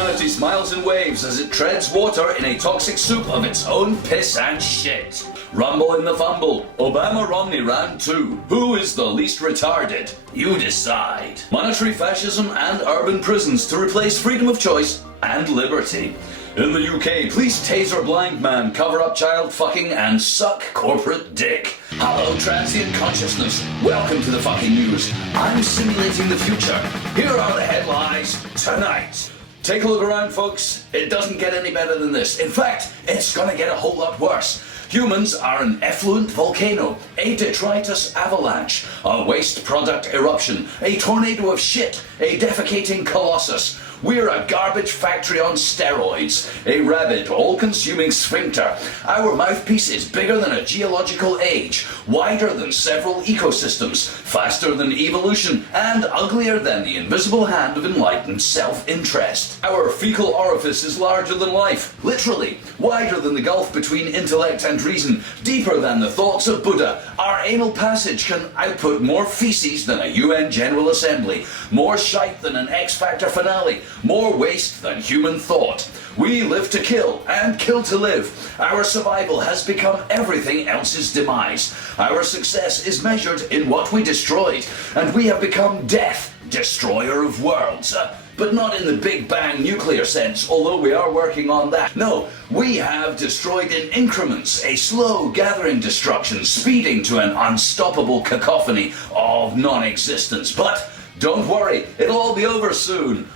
Humanity smiles and waves as it treads water in a toxic soup of its own piss and shit. Rumble in the fumble. Obama-Romney round 2. Who is the least retarded? You decide. Monetary fascism and urban prisons to replace freedom of choice and liberty. In the UK, please taser blind man, cover up child fucking, and suck corporate dick. Hello, transient consciousness. Welcome to the fucking news. I'm simulating the future. Here are the headlines tonight. Take a look around, folks. It doesn't get any better than this. In fact, it's gonna get a whole lot worse. Humans are an effluent volcano, a detritus avalanche, a waste product eruption, a tornado of shit, a defecating colossus. We're a garbage factory on steroids, a rabid, all-consuming sphincter. Our mouthpiece is bigger than a geological age, wider than several ecosystems, faster than evolution, and uglier than the invisible hand of enlightened self-interest. Our fecal orifice is larger than life, literally, wider than the gulf between intellect and reason, deeper than the thoughts of Buddha. Our anal passage can output more feces than a UN General Assembly, more shite than an X Factor finale, more waste than human thought. We live to kill and kill to live. Our survival has become everything else's demise. Our success is measured in what we destroyed, and we have become death, destroyer of worlds. But not in the Big Bang nuclear sense, although we are working on that. No, we have destroyed in increments, a slow gathering destruction, speeding to an unstoppable cacophony of non-existence. But don't worry, it'll all be over soon.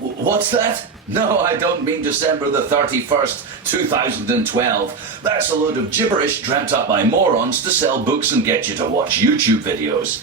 What's that? No, I don't mean December the 31st, 2012. That's a load of gibberish dreamt up by morons to sell books and get you to watch YouTube videos.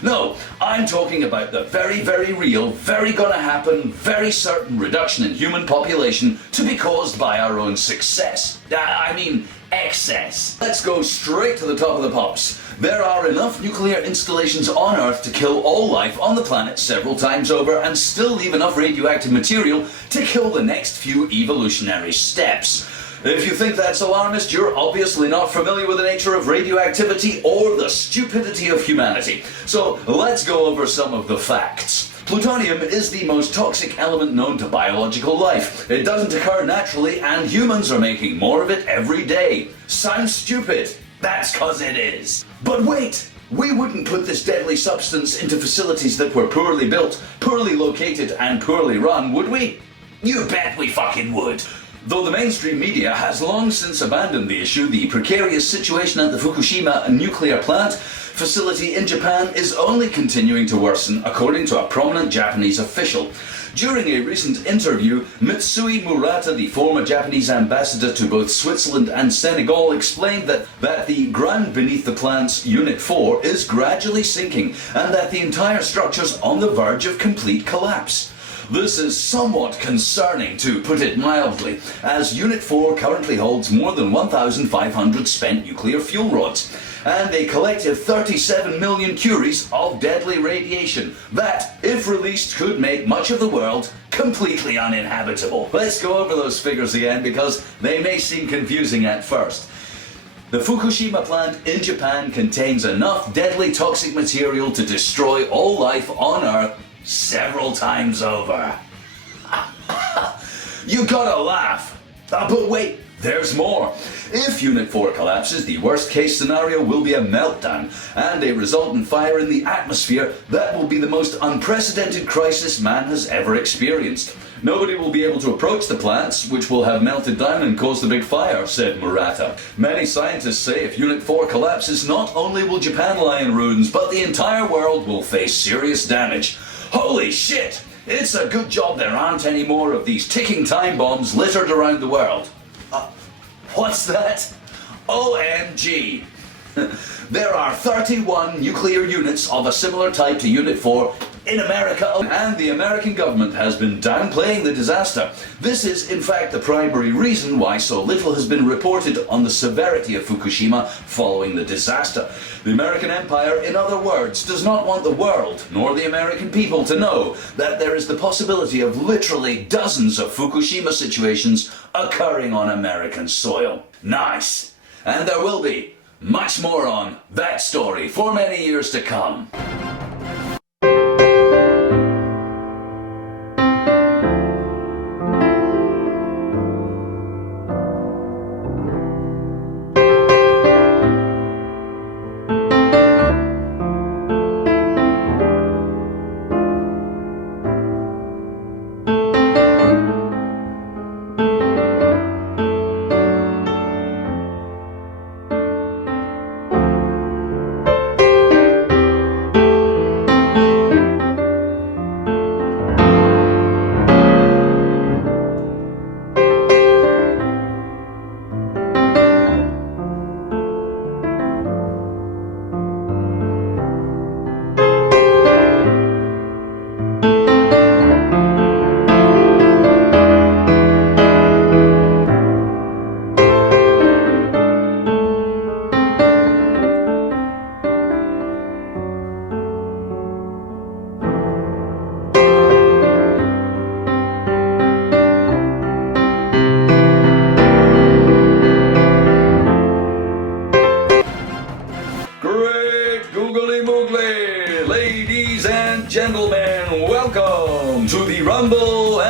No, I'm talking about the very, very real, very gonna happen, very certain reduction in human population to be caused by our own success. I mean, excess. Let's go straight to the top of the pops. There are enough nuclear installations on Earth to kill all life on the planet several times over and still leave enough radioactive material to kill the next few evolutionary steps. If you think that's alarmist, you're obviously not familiar with the nature of radioactivity or the stupidity of humanity. So let's go over some of the facts. Plutonium is the most toxic element known to biological life. It doesn't occur naturally, and humans are making more of it every day. Sounds stupid? That's 'cause it is. But wait! We wouldn't put this deadly substance into facilities that were poorly built, poorly located, and poorly run, would we? You bet we fucking would. Though the mainstream media has long since abandoned the issue, the precarious situation at the Fukushima nuclear plant facility in Japan is only continuing to worsen, according to a prominent Japanese official. During a recent interview, Mitsui Murata, the former Japanese ambassador to both Switzerland and Senegal, explained that the ground beneath the plant's Unit 4 is gradually sinking and that the entire structure's on the verge of complete collapse. This is somewhat concerning, to put it mildly, as Unit 4 currently holds more than 1,500 spent nuclear fuel rods and a collective 37 million curies of deadly radiation that, if released, could make much of the world completely uninhabitable. Let's go over those figures again because they may seem confusing at first. The Fukushima plant in Japan contains enough deadly toxic material to destroy all life on Earth several times over. You gotta laugh. But wait, there's more. If Unit 4 collapses, the worst case scenario will be a meltdown and a resultant fire in the atmosphere that will be the most unprecedented crisis man has ever experienced. Nobody will be able to approach the plants, which will have melted down and caused the big fire, said Murata. Many scientists say if Unit 4 collapses, not only will Japan lie in ruins, but the entire world will face serious damage. Holy shit! It's a good job there aren't any more of these ticking time bombs littered around the world. What's that? OMG! There are 31 nuclear units of a similar type to Unit 4 in America, and the American government has been downplaying the disaster. This is, in fact, the primary reason why so little has been reported on the severity of Fukushima following the disaster. The American empire, in other words, does not want the world, nor the American people, to know that there is the possibility of literally dozens of Fukushima situations occurring on American soil. Nice! And there will be much more on that story for many years to come.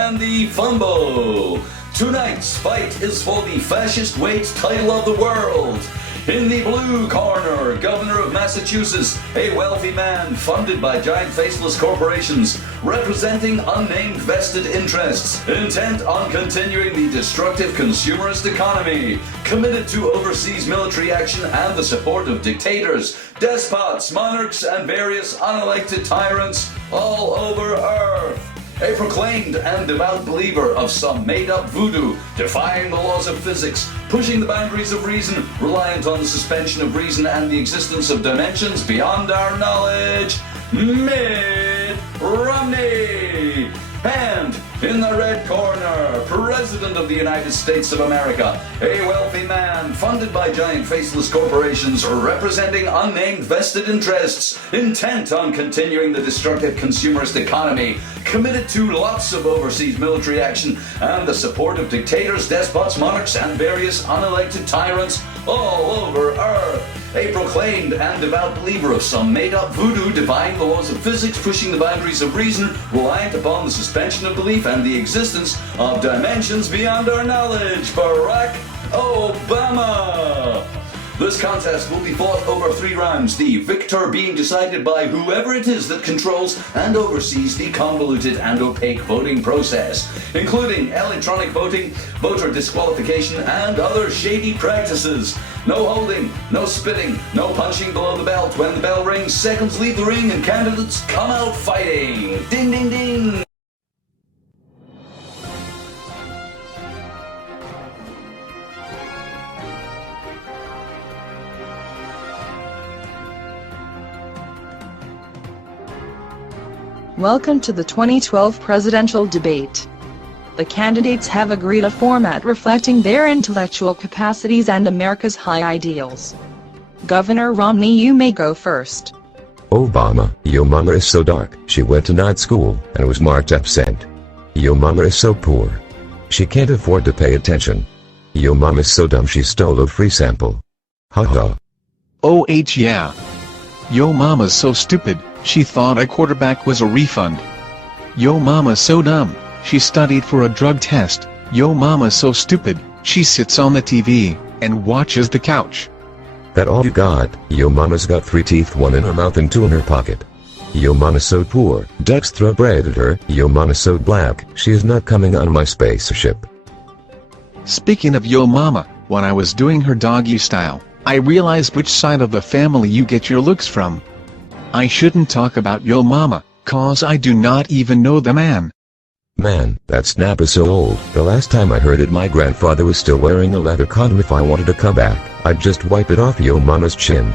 and the Fumble. Tonight's fight is for the fascist weight title of the world. In the blue corner, Governor of Massachusetts, a wealthy man funded by giant faceless corporations, representing unnamed vested interests, intent on continuing the destructive consumerist economy, committed to overseas military action and the support of dictators, despots, monarchs, and various unelected tyrants all over Earth. A proclaimed and devout believer of some made-up voodoo, defying the laws of physics, pushing the boundaries of reason, reliant on the suspension of reason and the existence of dimensions beyond our knowledge, Mitt Romney. And in the red corner, President of the United States of America, a wealthy man funded by giant faceless corporations representing unnamed vested interests, intent on continuing the destructive consumerist economy, committed to lots of overseas military action and the support of dictators, despots, monarchs, and various unelected tyrants all over Earth. A proclaimed and devout believer of some made-up voodoo, defying the laws of physics, pushing the boundaries of reason, reliant upon the suspension of belief and the existence of dimensions beyond our knowledge, Barack Obama. This contest will be fought over 3 rounds, the victor being decided by whoever it is that controls and oversees the convoluted and opaque voting process, including electronic voting, voter disqualification, and other shady practices. No holding, no spitting, no punching below the belt. When the bell rings, seconds leave the ring and candidates come out fighting. Ding, ding, ding. Welcome to the 2012 presidential debate. The candidates have agreed a format reflecting their intellectual capacities and America's high ideals. Governor Romney, you may go first. Obama, your mama is so dark, she went to night school and was marked absent. Your mama is so poor, she can't afford to pay attention. Your mom is so dumb she stole a free sample. Haha. Oh yeah. Yo mama's so stupid, she thought a quarterback was a refund. Yo mama's so dumb, she studied for a drug test. Yo mama's so stupid, she sits on the TV and watches the couch. That all you got? Yo mama's got 3 teeth, 1 in her mouth and 2 in her pocket. Yo mama's so poor, ducks throw bread at her. Yo mama's so black, she is not coming on my spaceship. Speaking of yo mama, when I was doing her doggy style, I realized which side of the family you get your looks from. I shouldn't talk about yo mama, cause I do not even know the man. Man, that snap is so old. The last time I heard it, my grandfather was still wearing a leather condom. If I wanted to come back, I'd just wipe it off yo mama's chin.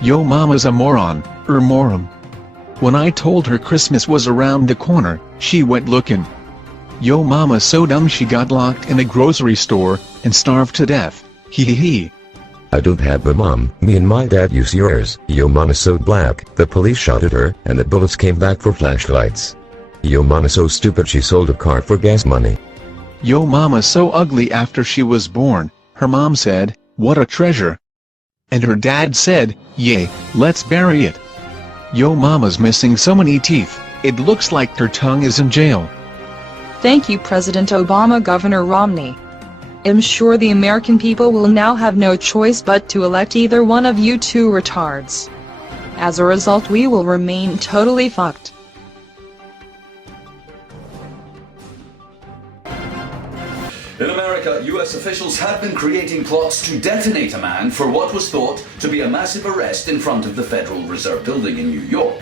Yo mama's a moron, moron. When I told her Christmas was around the corner, she went looking. Yo mama's so dumb she got locked in a grocery store and starved to death. Hee hee hee. I don't have a mom, me and my dad use yours. Yo mama's so black, the police shot at her, and the bullets came back for flashlights. Yo mama's so stupid she sold a car for gas money. Yo mama's so ugly after she was born, her mom said, "What a treasure." And her dad said, "Yay, let's bury it." Yo mama's missing so many teeth, it looks like her tongue is in jail. Thank you, President Obama. Governor Romney, I'm sure the American people will now have no choice but to elect either one of you 2 retards. As a result, we will remain totally fucked. In America, US officials had been creating plots to detonate a man for what was thought to be a massive arrest in front of the Federal Reserve Building in New York.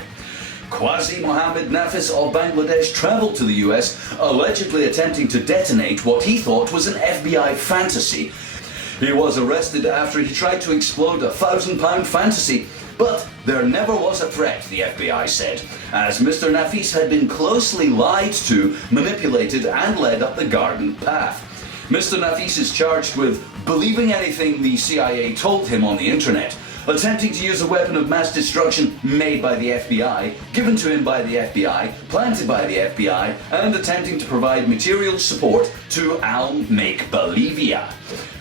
Qazi Mohammed Nafis of Bangladesh traveled to the US, allegedly attempting to detonate what he thought was an FBI fantasy. He was arrested after he tried to explode a £1,000 fantasy, but there never was a threat, the FBI said, as Mr. Nafis had been closely lied to, manipulated, and led up the garden path. Mr. Nafis is charged with believing anything the CIA told him on the internet, attempting to use a weapon of mass destruction made by the FBI, given to him by the FBI, planted by the FBI, and attempting to provide material support to Al Make-Believia.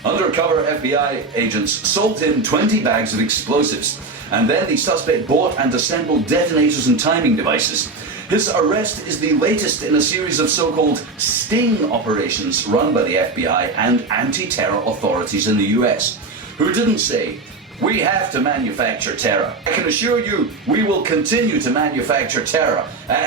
Undercover FBI agents sold him 20 bags of explosives, and then the suspect bought and assembled detonators and timing devices. His arrest is the latest in a series of so-called sting operations run by the FBI and anti-terror authorities in the US, who didn't say, "We have to manufacture terror." I can assure you, we will continue to manufacture terror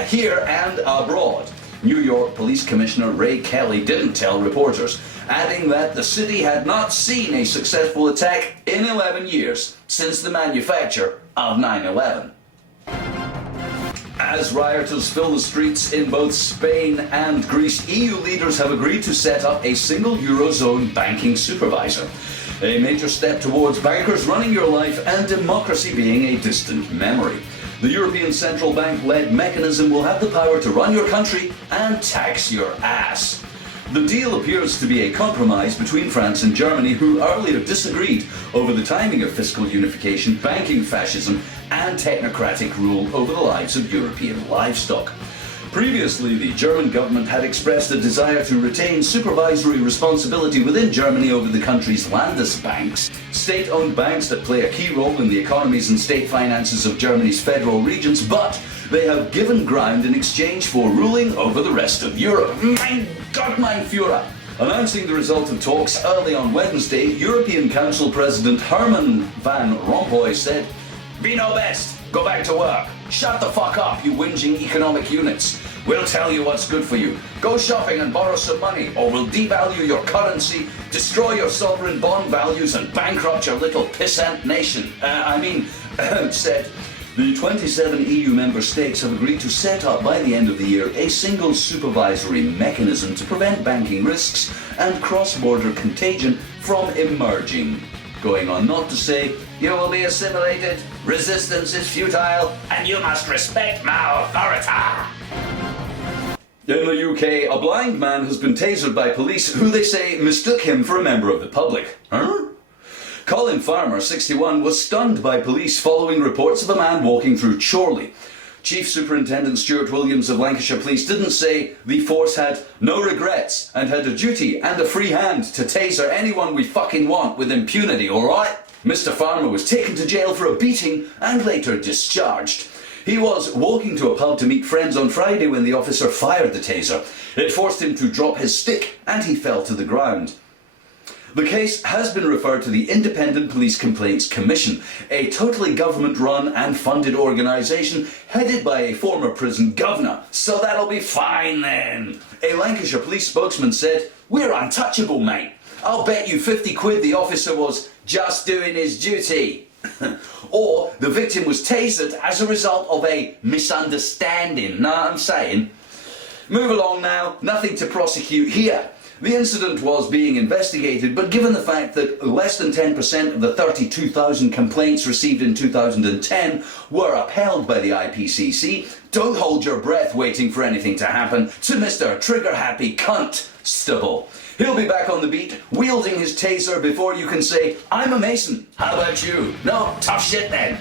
here and abroad. New York Police Commissioner Ray Kelly didn't tell reporters, adding that the city had not seen a successful attack in 11 years since the manufacture of 9/11. As rioters fill the streets in both Spain and Greece, EU leaders have agreed to set up a single Eurozone banking supervisor. A major step towards bankers running your life and democracy being a distant memory. The European Central Bank-led mechanism will have the power to run your country and tax your ass. The deal appears to be a compromise between France and Germany, who earlier disagreed over the timing of fiscal unification, banking fascism, and technocratic rule over the lives of European livestock. Previously, the German government had expressed a desire to retain supervisory responsibility within Germany over the country's Landesbanks, state-owned banks that play a key role in the economies and state finances of Germany's federal regions, but they have given ground in exchange for ruling over the rest of Europe. Mein Gott, mein Führer! Announcing the result of talks early on Wednesday, European Council President Herman Van Rompuy said, "We know best. Go back to work. Shut the fuck up, you whinging economic units. We'll tell you what's good for you. Go shopping and borrow some money, or we'll devalue your currency, destroy your sovereign bond values, and bankrupt your little pissant nation." Said the 27 EU member states have agreed to set up by the end of the year a single supervisory mechanism to prevent banking risks and cross-border contagion from emerging. Going on not to say, "You will be assimilated, resistance is futile, and you must respect my authority." In the UK, a blind man has been tasered by police who they say mistook him for a member of the public. Colin Farmer, 61, was stunned by police following reports of a man walking through Chorley. Chief Superintendent Stuart Williams of Lancashire Police didn't say the force had no regrets and had a duty and a free hand to taser anyone we fucking want with impunity, alright? Mr. Farmer was taken to jail for a beating and later discharged. He was walking to a pub to meet friends on Friday when the officer fired the taser. It forced him to drop his stick and he fell to the ground. The case has been referred to the Independent Police Complaints Commission, a totally government-run and funded organisation headed by a former prison governor. So that'll be fine then. A Lancashire police spokesman said, "We're untouchable, mate. I'll bet you 50 quid the officer was just doing his duty." Or the victim was tasered as a result of a misunderstanding. Know what I'm saying? Move along now, nothing to prosecute here. The incident was being investigated, but given the fact that less than 10% of the 32,000 complaints received in 2010 were upheld by the IPCC, don't hold your breath waiting for anything to happen to Mr. Trigger-Happy Cunt Stubble. He'll be back on the beat, wielding his taser before you can say, "I'm a Mason. How about you?" No, tough shit then.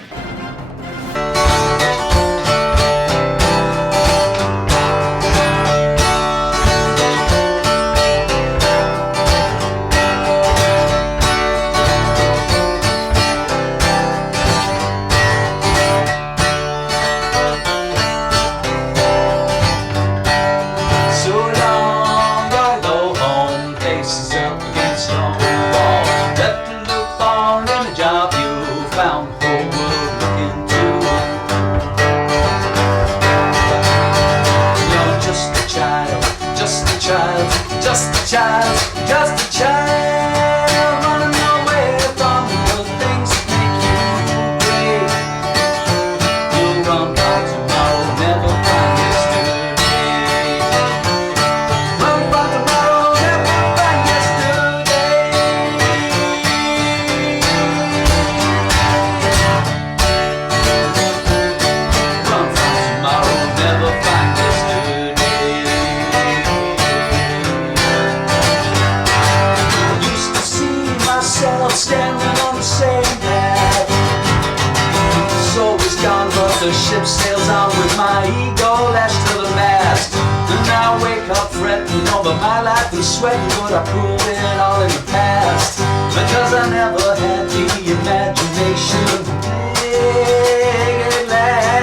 The ship sails on with my ego lashed to the mast. And now I wake up fretting over my life and sweating, but I proved it all in the past. Because I never had the imagination to make it last.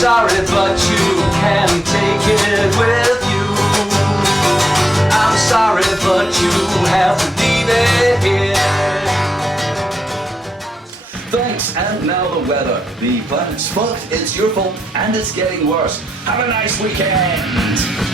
sorry, but you can take it with you. I'm sorry, but you have to leave it here. Thanks, and now the weather. The planet's fucked, it's your fault, and it's getting worse. Have a nice weekend!